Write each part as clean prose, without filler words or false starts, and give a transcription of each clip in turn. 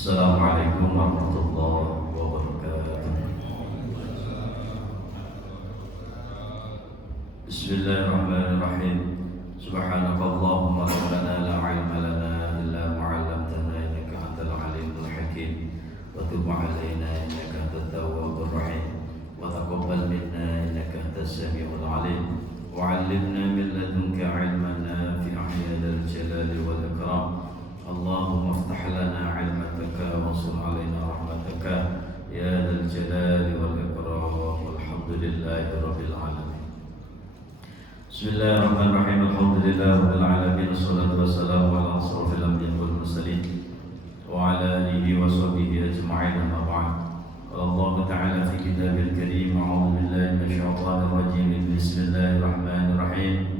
Assalamualaikum warahmatullahi wabarakatuh. Bismillahirrahmanirrahim. Subhanakallahumma rabbana la ilma lana illa ma 'allamtana innaka antal alimul hakim. Wa tub 'alaina innaka antat tawwabur rahim. Wa taqabbal minna innaka antas samiul 'alim. Wa 'allimna min ladunka 'ilman nafi'an ya dzal jalali wal ikram. Allahumma iftah lana 'ilmataka wa ansur 'alaina rahmataka ya dzal jalali wal ikram. Walhamdulillahi rabbil alamin. Bismillahirrahmanirrahim. Alhamdulillahi rabbil alamin. Wassalatu wassalamu ala asrofil anbiya'i wal mursalin wa ala alihi wa sahbihi ajma'in, amma ba'd. Allah ta'ala fi kitabil karim. A'udzu billahi minasy syaithanir rajim. Bismillahirrahmanirrahim.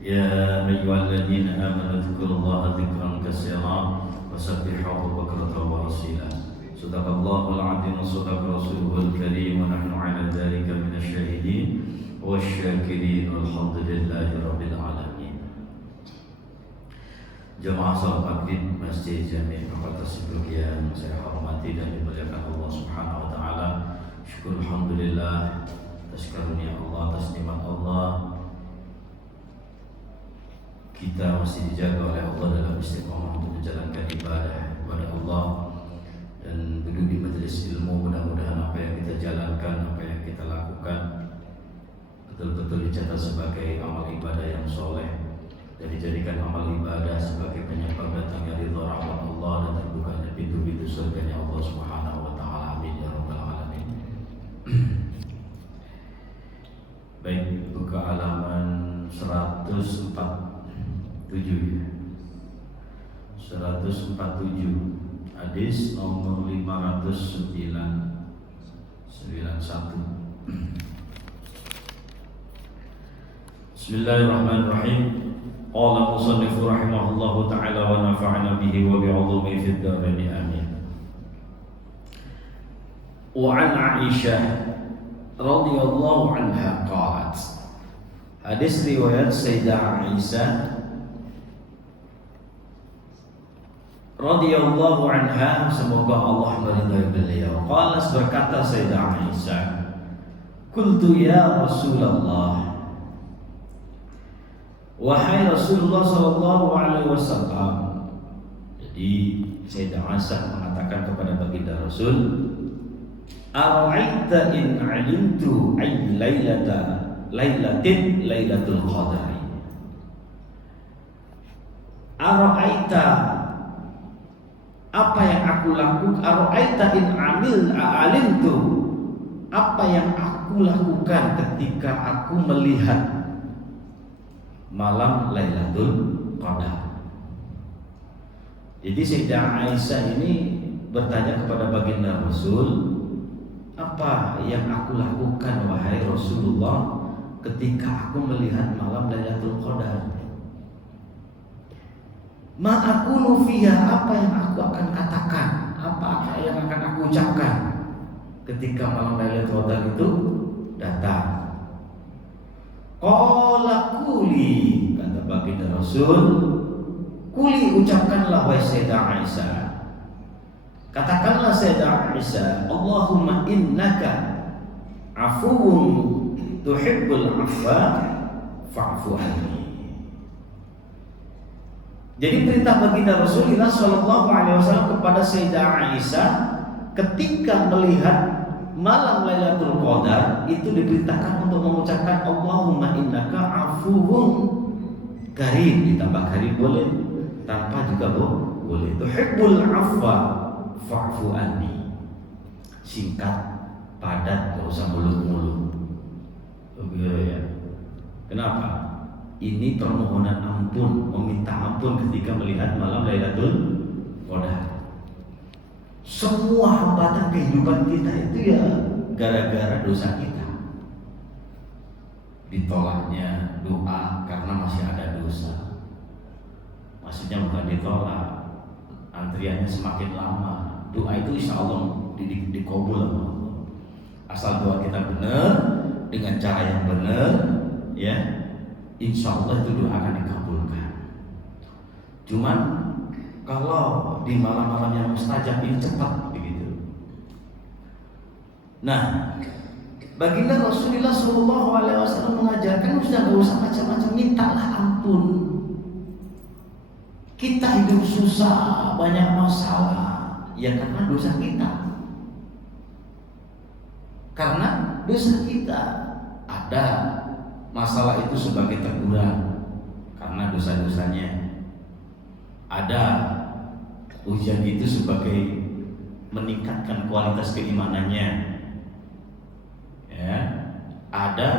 Ya ayyuhalladzina amanu dzkurullaha dzikran katsiran wasabbihuhu bukratan wa asila. Sadaqallahul 'azim wa sadaqa rasuluhul karim wa nahnu 'ala dzalika minasy syahidin wasyakirin. Alhamdulillahi rabbil alamin. Jemaah salat maghrib Masjid Jami' Fakultas Psikologi yang saya hormati dan dimuliakan Allah Subhanahu wa taala. Syukur alhamdulillah atas karunia Allah, atas nikmat Allah, kita masih dijaga oleh Allah dalam istiqomah untuk menjalankan ibadah kepada Allah dan duduk di majelis ilmu. Mudah-mudahan apa yang kita jalankan, apa yang kita lakukan betul-betul dicatat sebagai amal ibadah yang soleh dan dijadikan amal ibadah sebagai penyebab datangnya ridha rahmat Allah dan terbukanya pintu-pintu surganya Allah Subhanahu wa taala. Amin ya rabbal alamin. Baik, buka halaman 147 hadis nomor 591. Bismillahirrahmanirrahim. Qala musannifu rahimahullahu ta'ala wa nafa'ana bihi wa bi'ulumihi fid dharain amin. Wa 'an Aisyah radhiyallahu anha qalat. Hadis riwayat Sayyidah Aisyah radhiyallahu anha, semoga Allah meridai beliau. Qalas, berkata Sayyidah Aisyah, qultu ya Rasulullah, wahai Rasulullah sallallahu alaihi wasallam. Jadi Sayyidah Aisyah mengatakan kepada baginda Rasul, ara'aita in 'alimtu ay lailatin lailatul qadari. Ara'aita, apa yang aku lakukan, ara'aita in alimtu, apa yang aku lakukan ketika aku melihat malam Lailatul Qadar. Jadi Sayyidah Aisyah ini bertanya kepada baginda Rasul, apa yang aku lakukan wahai Rasulullah ketika aku melihat malam Lailatul Qadar? Ma aqulu fiha, apa yang aku akan katakan, apa yang akan aku ucapkan ketika malam Lailatul Qadar itu datang? Qala quli, kata baginda Rasul, quli, ucapkanlah wahai Sayyidah Aisyah, katakanlah Sayyidah Aisyah, Allahumma innaka afuwun tuhibbul afwa fa'fu anni. Jadi perintah baginda Rasulullah sallallahu alaihi wasallam kepada Sayyidah Aisyah ketika melihat malam Lailatul Qadar itu diperintahkan untuk mengucapkan Allahumma innaka afuwun karim, ditambah karim boleh, tanpa juga boleh. Tuhibbul afwa fa'fu anni. Singkat, padat, gak usah mulut-mulut. Ya. Kenapa? Ini permohonan ampun, meminta ampun ketika melihat malam Lailatul Qadar. Semua hambatan kehidupan kita itu ya gara-gara dosa kita. Ditolaknya doa karena masih ada dosa. Maksudnya bukan ditolak, antriannya semakin lama. Doa itu insya Allah dikabul sama Allah. Asal doa kita benar, dengan cara yang benar, ya, insya Allah itu doa akan dikabulkan. Cuman kalau di malam-malam yang mustajab ini cepat begitu. Nah, baginda Rasulullah SAW mengajarkan sudah gak usah macam-macam, mintalah ampun. Kita hidup susah, banyak masalah, ya karena dosa kita. Karena dosa kita ada masalah itu sebagai teguran karena dosa-dosanya. Ada ujian itu sebagai meningkatkan kualitas keimanannya. Ya, ada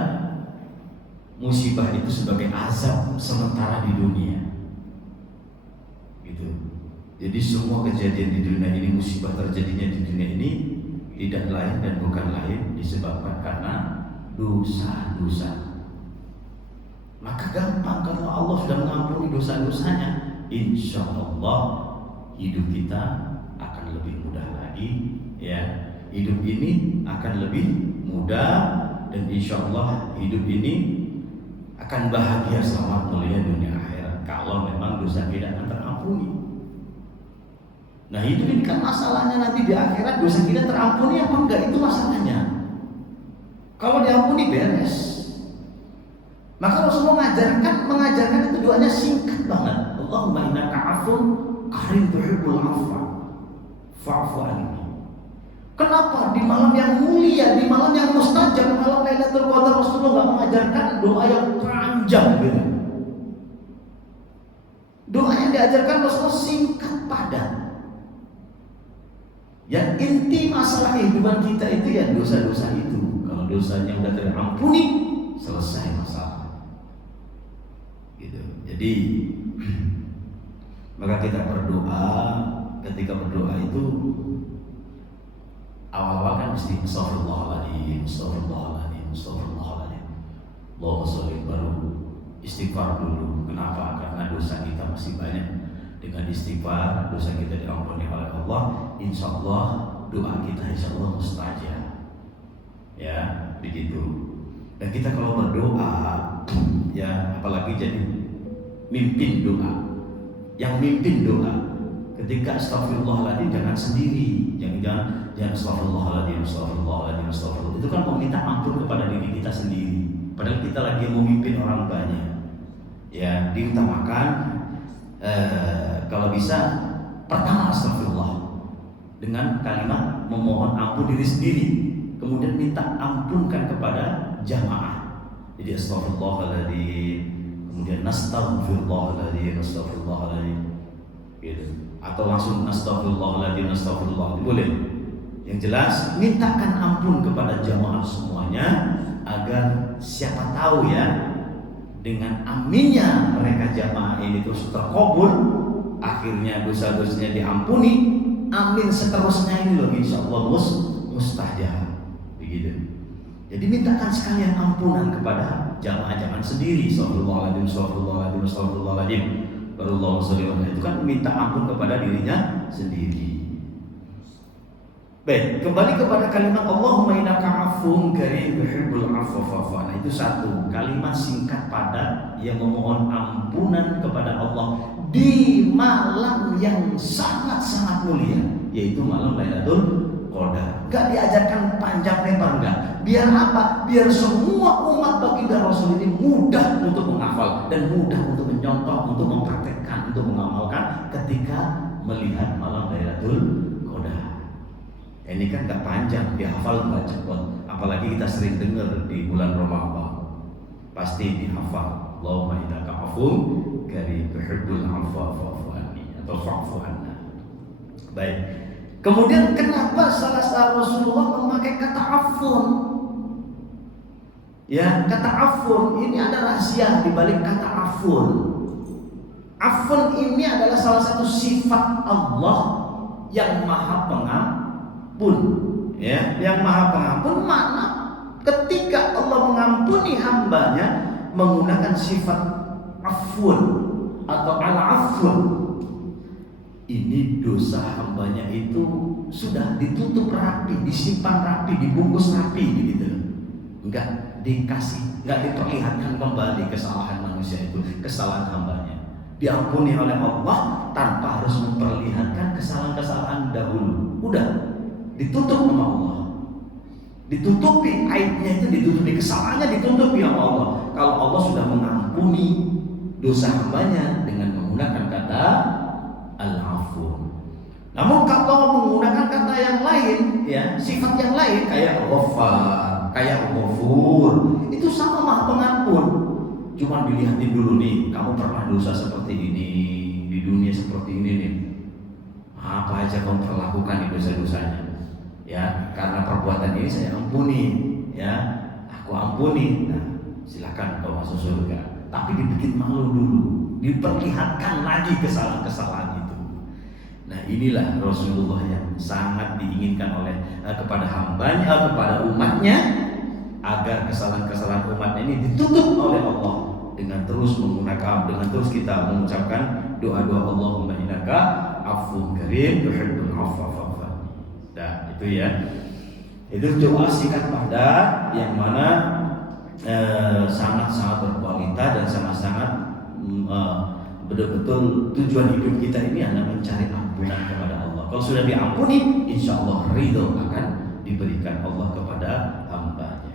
musibah itu sebagai azab sementara di dunia. Gitu. Jadi semua kejadian di dunia ini, musibah terjadinya di dunia ini tidak lain dan bukan lain disebabkan karena dosa-dosa. Maka gampang kalau Allah sudah mengampuni dosa-dosanya, insya Allah hidup kita akan lebih mudah lagi. Ya, hidup ini akan lebih mudah dan insya Allah hidup ini akan bahagia, selamat, mulia dunia akhirat. Kalau memang dosa tidak akan terampuni. Nah, hidup ini kan masalahnya nanti di akhirat dosa kita terampuni apa enggak, itu masalahnya. Kalau diampuni beres. Maka Rasulullah mengajarkan itu doanya singkat banget. Allahumma innaka 'afuwwun karim tuhibbul 'afwa fa'fu 'anni. Kenapa di malam yang mulia, di malam yang mustajab, malam Lailatul Qadar, Rasulullah enggak mengajarkan doa yang panjang gitu. Doa yang diajarkan Rasulullah singkat padat. Yang inti masalah kehidupan kita itu ya dosa-dosa itu. Kalau dosanya sudah terampuni, selesai masalah. Gitu. Jadi maka kita berdoa, ketika berdoa itu awal-awal kan mesti astagfirullahaladzim, astagfirullahaladzim, astagfirullahaladzim. Allahumma sholli, baru istighfar dulu. Kenapa? Karena dosa kita masih banyak. Dengan istighfar dosa kita diampuni oleh Allah, insya Allah doa kita insya Allah mustajab. Ya, begitu. Dan kita kalau berdoa, ya apalagi jadi mimpin doa. Yang mimpin doa, ketika astagfirullahaladzim jangan sendiri, jangan astagfirullahaladzim, astagfirullahaladzim, astagfirullah. Itu kan meminta ampun kepada diri kita sendiri. Padahal kita lagi memimpin orang banyak. Ya, diutamakan kalau bisa pertama astagfirullah dengan kalimat memohon ampun diri sendiri, kemudian minta ampunkan kepada jamaah. Jadi astagfirullahaladzim, kemudian nastaghfirullahaladzim, nastaghfirullahaladzim gitu. Atau langsung nastaghfirullahaladzim, nastaghfirullahaladzim boleh. Yang jelas mintakan ampun kepada jamaah semuanya, agar siapa tahu ya dengan aminnya mereka jamaah ini terus terkabul, akhirnya dosa-dosanya diampuni, amin seterusnya ini loh insya Allah mustajab begitu. Jadi mintakan sekalian ampunan kepada jamaah, jangan sendiri. Astagfirullahaladzim, astagfirullahaladzim, astagfirullahaladzim, Allahumma sholli wa sallim. Itu kan minta ampun kepada dirinya sendiri. Baik, kembali kepada kalimat Allahumma innaka 'afuwwun karim tuhibbul 'afwa fa'fu 'anni. Itu satu kalimat singkat padat yang memohon ampunan kepada Allah di malam yang sangat-sangat mulia, yaitu malam Lailatul Qadar. Gak diajarkan panjang lebar, enggak. Biar apa? Biar semua umat baginda Rasul ini mudah untuk menghafal dan mudah untuk menyontoh, untuk mempraktekkan, untuk mengamalkan ketika melihat malam Lailatul Qadar. Ini kan gak panjang, dihafal gak cepat. Apalagi kita sering dengar di bulan Ramadan, pasti dihafal. Allahumma innaka 'afuwwun karim tuhibbul 'afwa fa'fu 'anni atau fa'fu 'anna. Baik. Kemudian kenapa salah satu Rasulullah memakai kata afun? Ya, kata afun ini ada rahasia di balik kata afun. Afun ini adalah salah satu sifat Allah yang Maha Pengampun. Ya, yang Maha Pengampun, mana ketika Allah mengampuni hambanya menggunakan sifat afun atau al-afun, ini dosa hambanya itu sudah ditutup rapi, disimpan rapi, dibungkus rapi gitu. Enggak dikasih, enggak diperlihatkan kembali kesalahan manusia itu, kesalahan hambanya. diampuni oleh Allah tanpa harus memperlihatkan kesalahan-kesalahan dahulu. Udah ditutup sama Allah, ditutupi aibnya, itu ditutupi, kesalahannya ditutupi sama Allah. Kalau Allah sudah mengampuni dosa hambanya dengan menggunakan kata al-afu. Namun kalau menggunakan kata yang lain, ya sifat yang lain kayak Ghaffar, kayak Ghafur, itu sama Maha Pengampun. Cuma dilihatin dulu nih, kamu pernah dosa seperti ini di dunia, seperti ini nih. Apa aja kamu perlakukan di dosa-dosanya? Ya, karena perbuatan ini saya ampuni, ya, aku ampuni. Nah, silakan kau masuk surga. Tapi dibikin malu dulu, diperlihatkan lagi kesalahan-kesalahan itu. Nah, inilah Rasulullah yang sangat diinginkan oleh kepada hambanya, kepada umatnya, agar kesalahan-kesalahan umat ini ditutup oleh Allah dengan terus menggunakan, dengan terus kita mengucapkan doa-doa Allahumma innaka afuwwun karim tuhibbul afwa fa'fu. Nah, itu ya. Itu doa singkat padat yang mana sangat-sangat berkualitas dan sangat-sangat betul-betul tujuan hidup kita ini hanya mencari ampunan kepada Allah. Kalau sudah diampuni, insya Allah ridho akan diberikan Allah kepada hambanya.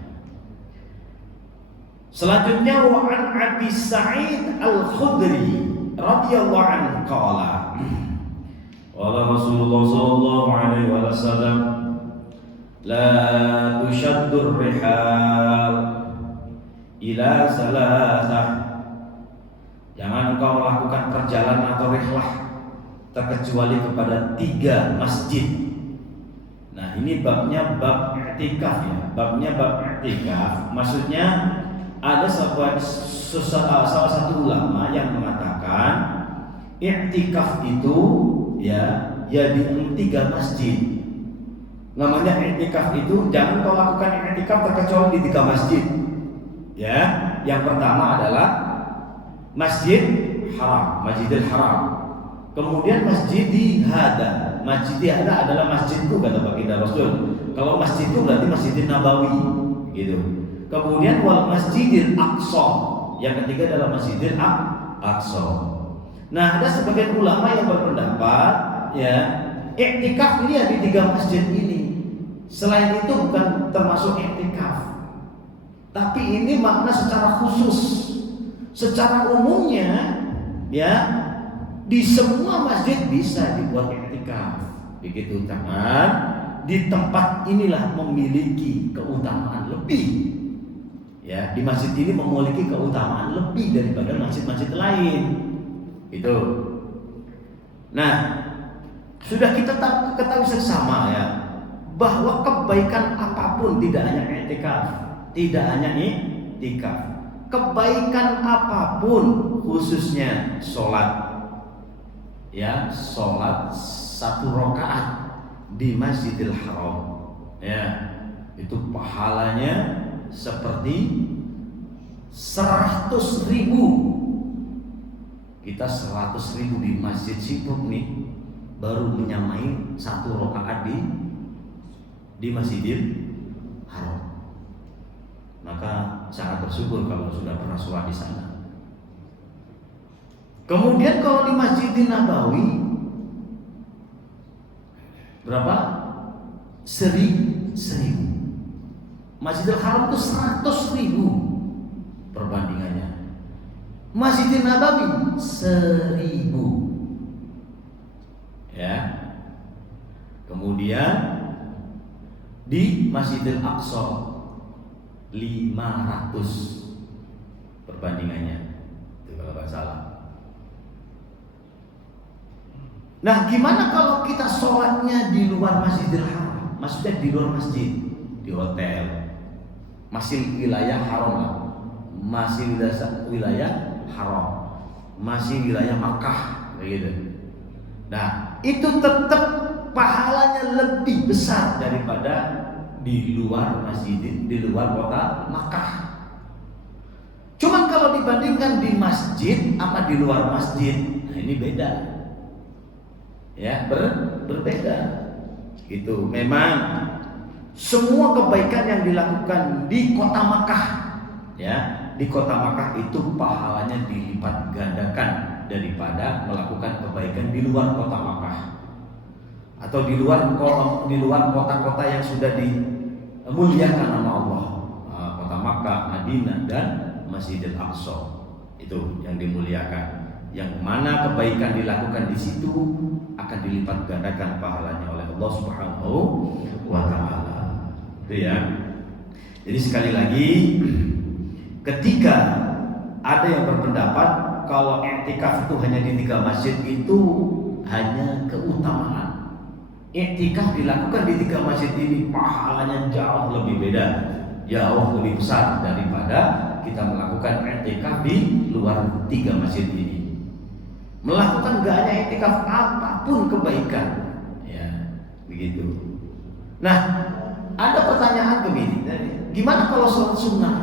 Selanjutnya wa an Abi Sa'id Al-Khudri radhiyallahu anhu qala qala Rasulullah sallallahu alaihi wasallam la tushaddur rihal ila salasah. Jangan engkau melakukan perjalanan atau rihlah terkecuali kepada 3 masjid. Nah, ini babnya bab i'tikaf ya. Babnya bab i'tikaf. Maksudnya ada salah satu ulama yang mengatakan i'tikaf itu ya di 3 masjid. Namanya i'tikaf itu jangan kau lakukan i'tikaf terkecuali di 3 masjid. Ya, yang pertama adalah Masjid Haram, Masjidil Haram. Kemudian Masjidil Hada. Masjidil Hada adalah masjidku kata baginda Rasul. Kalau masjid itu berarti Masjidil Nabawi gitu. Kemudian wal Masjidil Aqsa. Yang ketiga adalah Masjidil Aqsa. Nah, ada sebagian ulama yang berpendapat ya, i'tikaf ini ya di 3 masjid ini. Selain itu bukan termasuk i'tikaf. Tapi ini makna secara khusus. Secara umumnya ya di semua masjid bisa dibuat i'tikaf. Begitu, jangan di tempat inilah memiliki keutamaan lebih. Ya, di masjid ini memiliki keutamaan lebih daripada masjid-masjid lain. Itu. Nah, sudah kita ketahui bersama ya bahwa kebaikan apapun tidak hanya i'tikaf, tidak hanya i'tikaf. Kebaikan apapun khususnya sholat ya, sholat 1 rakaat di Masjidil Haram ya, itu pahalanya seperti 100.000. Kita 100.000 di Masjid Sibuk nih baru menyamai 1 rakaat di Masjidil Haram. Maka sangat bersyukur kalau sudah pernah sholat di sana. Kemudian kalau di Masjidil Nabawi berapa? 1.000. Masjidil Haram itu 100.000 perbandingannya. Masjidil Nabawi 1.000. Ya. Kemudian di Masjidil Aqsa 500 perbandingannya. Itu kalau nggak salah. Nah, gimana kalau kita sholatnya di luar Masjidil Haram? Maksudnya di luar masjid, di hotel, masih wilayah haram lah, masih wilayah haram, masih wilayah Makkah, begitu. Nah, itu tetap pahalanya lebih besar daripada di luar masjid, di luar kota Makkah. Cuman kalau dibandingkan di masjid apa di luar masjid, nah ini beda. Ya, berbeda. Itu memang semua kebaikan yang dilakukan di kota Makkah, ya, di kota Makkah itu pahalanya dilipat gandakan daripada melakukan kebaikan di luar kota Makkah atau di luar kota-kota yang sudah dimuliakan nama Allah, kota Makkah, Madinah dan Masjidil Aqsa. Itu yang dimuliakan, yang mana kebaikan dilakukan di situ akan dilipat gandakan pahalanya oleh Allah Subhanahu wa taala. Itu ya. Jadi sekali lagi, ketika ada yang berpendapat kalau i'tikaf itu hanya di 3 masjid, itu hanya keutamaan. I'tikaf dilakukan di 3 masjid ini pahalanya jauh lebih beda, jauh lebih besar daripada kita melakukan i'tikaf di luar 3 masjid ini. Melakukan gak hanya i'tikaf, apapun kebaikan, ya begitu. Nah, ada pertanyaan begini, gimana kalau sholat sunnah?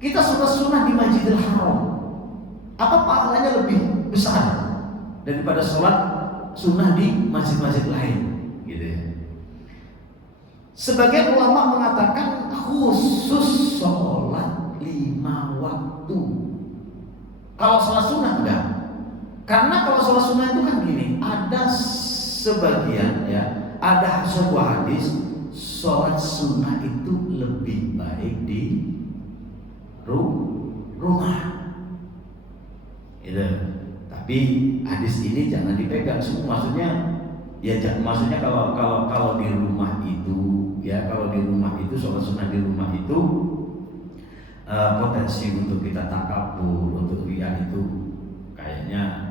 Kita sholat sunnah di Masjidil Haram, apa pahalanya lebih besar daripada sholat sunnah di masjid-masjid lain, gitu ya. Sebagian ulama mengatakan khusus sholat 5 waktu. Kalau sholat sunnah enggak. Karena kalau sholat sunnah itu kan gini, ada sebagian ya, ada sebuah hadis sholat sunnah itu lebih baik di rumah. Gitu. Tapi hadis ini jangan dipegang semua. Maksudnya kalau di rumah itu ya, kalau di rumah itu sholat sunnah di rumah itu potensi untuk kita takabur, untuk riya itu kayaknya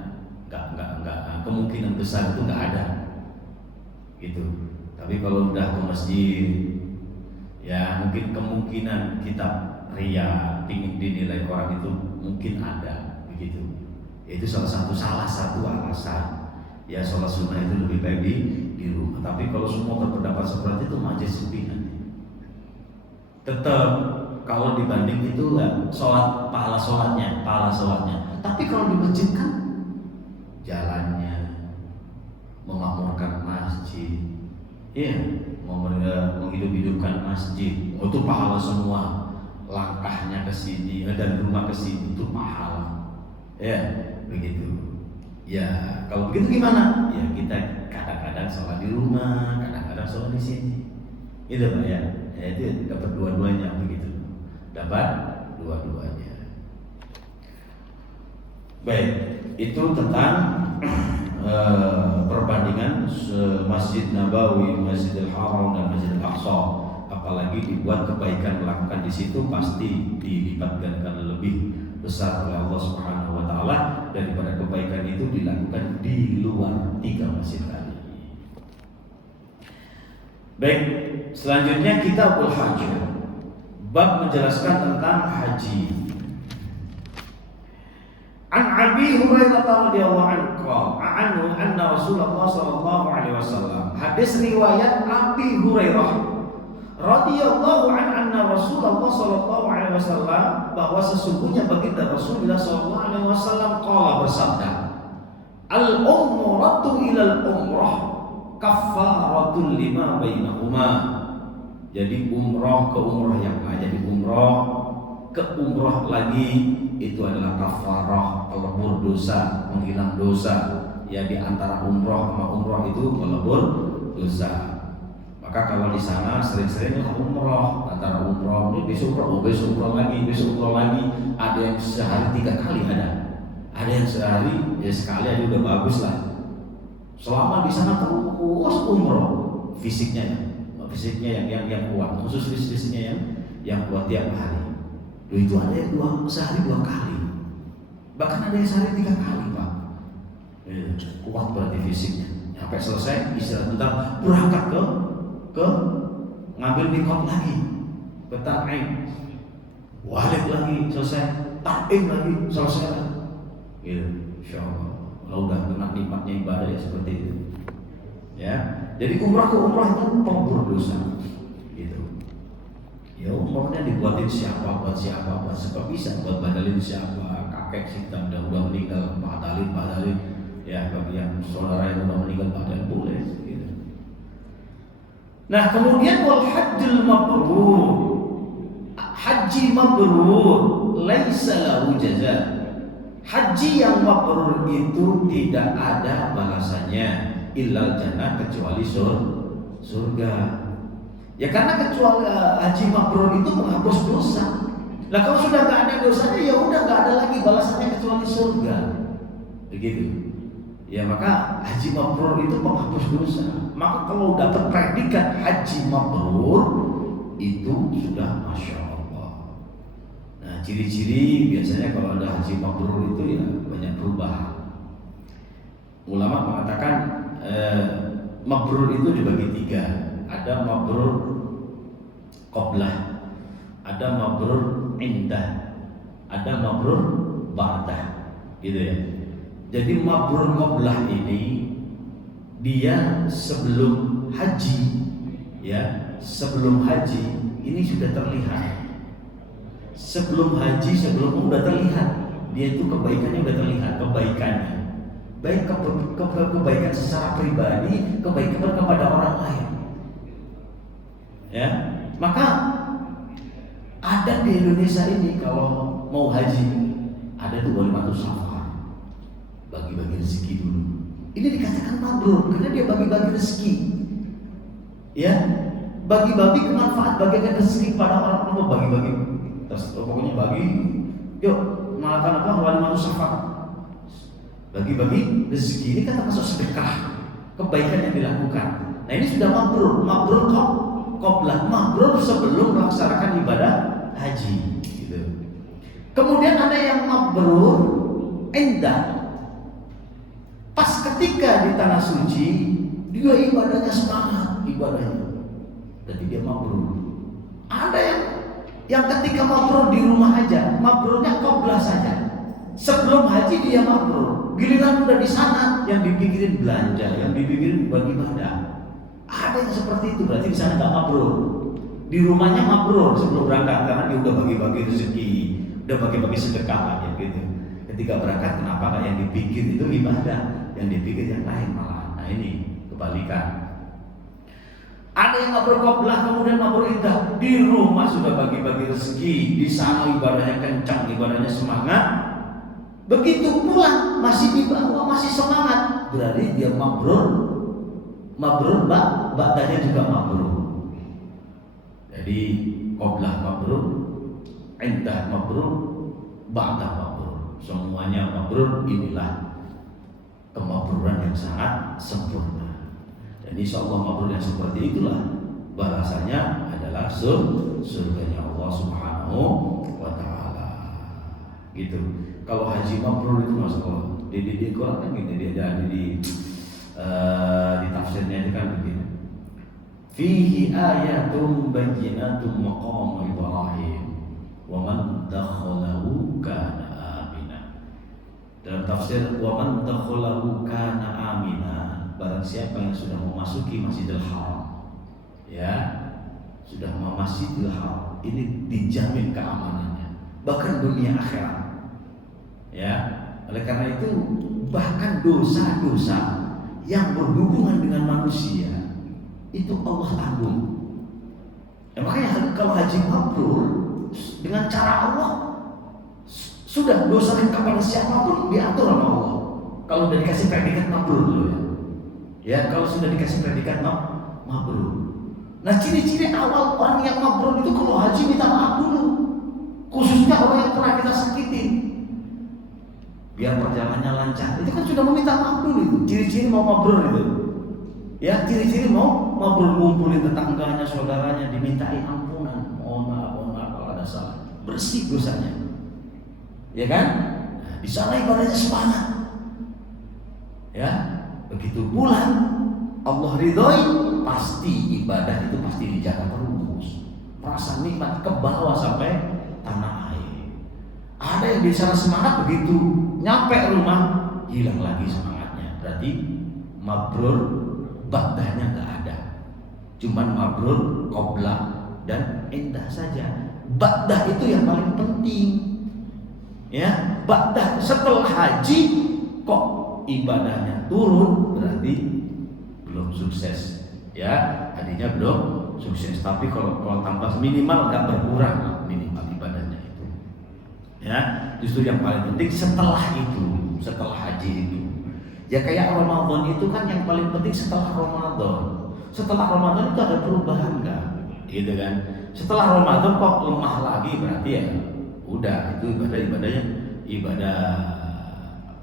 enggak, kemungkinan besar itu enggak ada gitu. Tapi kalau udah ke masjid ya mungkin kemungkinan kita riya, ingin dinilai orang itu mungkin ada begitu. Itu salah satu alasan ya sholat sunnah itu lebih baik di rumah. Tapi kalau semua berpendapat seperti itu majlis sepi nanti. Tetap kalau dibanding itu sholat pahala sholatnya. Tapi kalau di masjid kan jalannya, memakmurkan masjid, iya, menghidup-hidupkan masjid, itu pahala semua. Langkahnya ke sini dan rumah ke sini itu pahala, ya begitu. Ya kalau begitu gimana? Ya kita kadang-kadang sholat di rumah, kadang-kadang sholat di sini. Itu Pak ya. Itu dapat dua-duanya begitu. Dapat dua-duanya. Baik, itu tentang perbandingan Masjid Nabawi, Masjidil Haram dan Masjidil Aqsa. Apalagi dibuat kebaikan melakukan di situ pasti dilipat gandakan lebih besar oleh Allah Subhanahu wa taala daripada kebaikan itu dilakukan di luar 3 masjid tadi. Baik, selanjutnya Kitabul Hajj. Bab menjelaskan tentang haji. An Abi Hurairah radhiyallahu anhu anna Rasulullah sallallahu alaihi wasallam. Hadis riwayat Abi Hurairah radhiyallahu anna Rasulullah sallallahu alaihi wasallam, bahwa sesungguhnya baginda Rasulullah sallallahu alaihi wasallam qala bersabda, al-umratu ilal umrah kaffaratul lima bainahuma. Jadi umrah ke umrah yang lain, jadi umrah ke umrah lagi itu adalah kafarah, pelebur dosa, menghilang dosa. Ya di antara umrah sama umrah itu melebur dosa. Maka kalau di sana sering-seringlah umrah, antara umrah ini besok umrah lagi, besok umrah lagi. Ada yang sehari 3 kali ada yang sehari ya sekali aja udah bagus lah. Selama di sana terus umrah, fisiknya yang kuat, khusus fisiknya yang kuat tiap hari. Itu ada yang sehari 2 kali, bahkan ada yang sehari 3 kali Pak. Kuat berarti fisiknya. Sampai selesai istirahat bentar, berangkat ke ngambil mikot lagi, ke Tan'im, balik lagi, selesai Tan'im lagi, selesai. Insyaallah, kalau udah kena nikmatnya ibadah ya seperti itu. Ya, jadi umrah ke umrah itu pelebur dosa. Gitu. Ya umrahnya dibuatin siapa, buat siapa bisa, buat badalin siapa, kakek kita udah meninggal, badalin. Ya bagi yang saudara yang udah meninggal badalin boleh. Gitu. Nah kemudian wal hajjul mabrur, haji mabrur laisa lahu jaza. Haji yang mabrur itu tidak ada balasannya illal jannah, kecuali surga. Ya karena kecuali haji mabrur itu menghapus dosa. Nah kalau sudah nggak ada dosanya, ya udah nggak ada lagi balasannya kecuali surga. Begitu. Ya maka haji mabrur itu penghapus dosa. Maka kalau dapat predikat haji mabrur itu sudah masya Allah. Nah ciri-ciri biasanya kalau ada haji mabrur itu ya banyak perubahan. Ulama mengatakan mabrur itu dibagi tiga. Ada mabrur qoblah, ada mabrur indah, ada mabrur ba'dah, gitu ya. Jadi mabrur qoblah ini dia sebelum haji, ya sebelum haji ini sudah terlihat. Sebelum haji, sebelum sudah terlihat, dia itu kebaikannya sudah terlihat, kebaikannya. Baik kebaikan secara pribadi, kebaikan kepada orang lain. Ya, maka ada di Indonesia ini kalau mau haji ada tuh walimatul safar, bagi-bagi rezeki dulu. Ini dikatakan mabrur karena dia bagi-bagi rezeki. Ya, bagi-bagi kemanfaat, bagikan rezeki kepada orang tua, bagi-bagi. Terus pokoknya bagi, yuk melakukan apa? Walimatul safar. Bagi-bagi rezeki ini kan termasuk sedekah, kebaikan yang dilakukan. Nah ini sudah mabrur, mabrur qoblah, mabrur sebelum melaksanakan ibadah haji. Gitu. Kemudian ada yang mabrur indah. Pas ketika di tanah suci, dia ibadahnya semangat, ibadahnya. Jadi dia mabrur. Ada yang ketika mabrur di rumah aja, mabrurnya qoblah saja. Sebelum haji dia mabrur. Giliran udah di sana yang dipikirin belanja, yang dipikirin beribadah. Ada yang seperti itu, berarti di sana nggak mabrur. Di rumahnya mabrur sebelum berangkat karena dia udah bagi-bagi rezeki, udah bagi-bagi sedekah aja gitu. Ketika berangkat kenapa nggak yang dipikir itu ibadah, yang dipikir yang lain malah. Nah ini kebalikan. Ada yang mabrur qoblah kemudian mabrur indah. Di rumah sudah bagi-bagi rezeki, di sana ibadahnya kencang, ibadahnya semangat. Begitu pulang masih di bawah, masih semangat, berarti dia mabrur ba'dahnya juga mabrur. Jadi qoblah mabrur, indah mabrur, ba'dah mabrur. Semuanya mabrur. Inilah kemabruran yang sangat sempurna. Dan insyaallah mabrur yang seperti itulah balasannya adalah surganya Allah Subhanahu wa taala. Gitu. Kalau haji mabrur itu masalah di Quran kan gitu, dia ada di tafsirnya itu kan begini. Fihi ayatun bayyinatun maqam Ibrahim wa man dakhalahu kana amina. Dalam tafsir wa man dakhalahu kana amina, barang siapa yang sudah memasuki Masjidil Haram, ya, sudah memasuki Masjidil Haram, ini dijamin keamanannya bahkan dunia akhirat. Ya, oleh karena itu bahkan dosa-dosa yang berhubungan dengan manusia itu Allah tanggung. Ya, makanya kalau haji mabrur dengan cara Allah sudah dosa kepada siapapun diatur oleh Allah. Kalau sudah dikasih predikat mabrur dulu ya. Ya, kalau sudah dikasih predikat mabrur. Nah, ciri-ciri awal orang yang mabrur itu kalau haji minta maaf dulu. Khususnya orang yang pernah kita sakitin. Biar perjalanannya lancar. Itu kan sudah meminta maaf dulu itu. Ciri-ciri mau mabrur itu. Ya, ciri-ciri mau mabrur, ngumpulin tetangganya, saudaranya, dimintai ampunan. Mohon maaf kalau ada salah. Bersih dosanya. Ya kan? Nah, di sana ibadahnya semangat. Ya, begitu pulang Allah ridhoi, pasti ibadah itu pasti dijaga terus. Rasa nikmat ke bawah sampai tanah air. Ada yang di sana semangat, begitu nyampe rumah hilang lagi semangatnya. Berarti mabrur ba'dahnya nggak ada. Cuman mabrur qoblah dan indah saja. Ba'dah itu yang paling penting. Ya, ba'dah setelah haji kok ibadahnya turun, berarti belum sukses. Ya, hadinya belum sukses. Tapi kalau tambah minimal nggak berkurang minimal ibadahnya itu. ya. Justru yang paling penting setelah itu, setelah haji itu. Ya kayak Ramadan itu kan yang paling penting setelah Ramadan. Setelah Ramadan itu ada perubahan nggak? Gitu kan? Setelah Ramadan kok lemah lagi berarti ya udah itu ibadahnya ibadah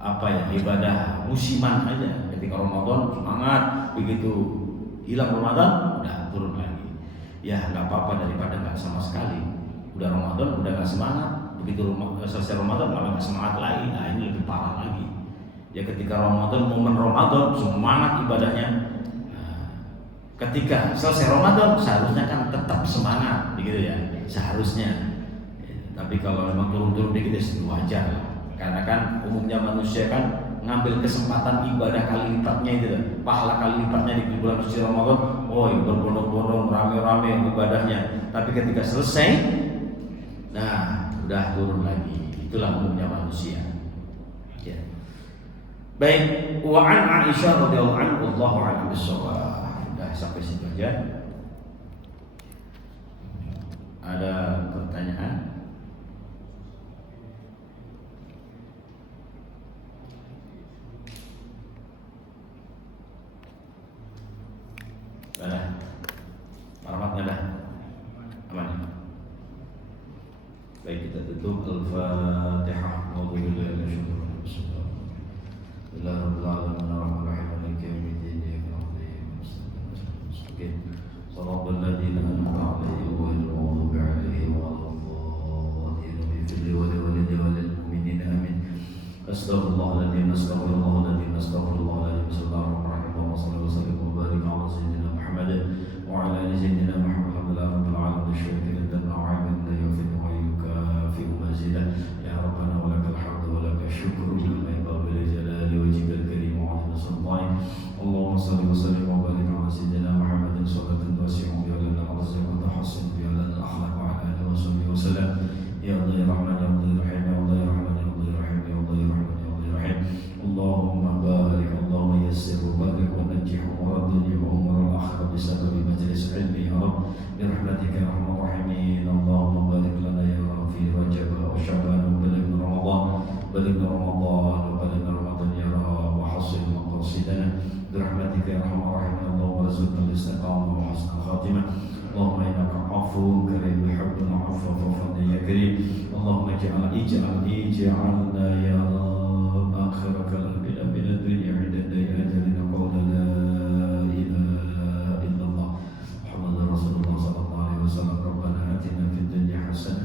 apa ya? Ibadah musiman aja. Ketika Ramadan semangat, begitu hilang Ramadan udah turun lagi. Ya nggak apa-apa daripada nggak sama sekali. Udah Ramadan udah nggak semangat, begitu selesai Ramadan malah nggak semangat lagi. Nah ini lebih parah lagi. Ya ketika Ramadan, momen Ramadan semangat ibadahnya. Ketika selesai Ramadan seharusnya kan tetap semangat, begitu ya, seharusnya. Tapi kalau memang turun-turun dikit itu wajar lah. Karena kan umumnya manusia kan ngambil kesempatan ibadah kali lipatnya itu, pahala kali lipatnya di bulan suci Ramadan. Oh, berbondong-bondong, rame-rame ibadahnya. Tapi ketika selesai, nah udah turun lagi. Itulah umumnya manusia. Ya. Baik, wa an Aisyah radhiyallahu anha wallahu a'lam bissawab. Sampai situ aja. Ada pertanyaan? Ada? Rahmat ada? Aman. Baik, kita tutup Al-Fatihah. Alhamdulillah صراط الذين أنعمت عليهم غير المغضوب عليهم ولا الضالين اغفر لي ولوالدي وللمؤمنين آمين أستغفر الله العظيم أستغفر الله العظيم أستغفر الله العظيم صلى الله عليه وسلم اللهم صل وسلم وبارك على سيدنا محمد وعلى آل سيدنا محمد الحمد لله رب العالمين الشاكر لنا وعامل لا يوفي ويكافئ مزيدا يا ربنا ولك الحمد ولك الشكر لما ينبغي لجلال وجهك الكريم وعظيم سلطانك اللهم صل وسلم وبارك على سيدنا محمد صلاة واسعة بها لنا الرزق وتحسن بها لنا الأخلاق وعلى آله وصحبه وسلم يا الله يا رحمن يا الله يا رحيم يا الله يا رحمن يا الله يا رحيم يا الله يا رحمن يا الله يا رحيم اللهم بارك اللهم يسر وبارك ونجح ورد عمر الآخرة بسبب مجلس علم يا رب برحمتك يا أرحم الراحمين اللهم بارك لنا يا رب في رجب وشعبان وبلغنا رمضان بلغنا رمضان وبلغنا رمضان يا رب وحصل مقاصدنا برحمتك يا أرحم الراحمين اللهم ارزقنا الاستقامة وحسن الخاتمة اللهم إنك عفو كريم يحب العفو فاعف يا كريم اللهم اجعلنا يا رب آخر كلامنا من الدنيا عند أجلنا قول لا إله إلا الله محمد رسول الله صلى الله عليه وسلم ربنا آتنا في الدنيا حسنة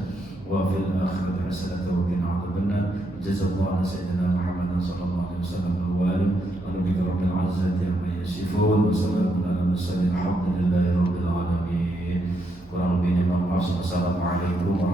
وفي الآخرة حسنة وقنا عذاب النار جزا الله عن سيدنا محمد صلى الله عليه وسلم وآله ونبيك رب العزة عما يصفون وسلام على المرسلين الحمد لله رب العالمين. Kurang lebihnya mohon maaf. Assalamualaikum warahmatullahi wabarakatuh.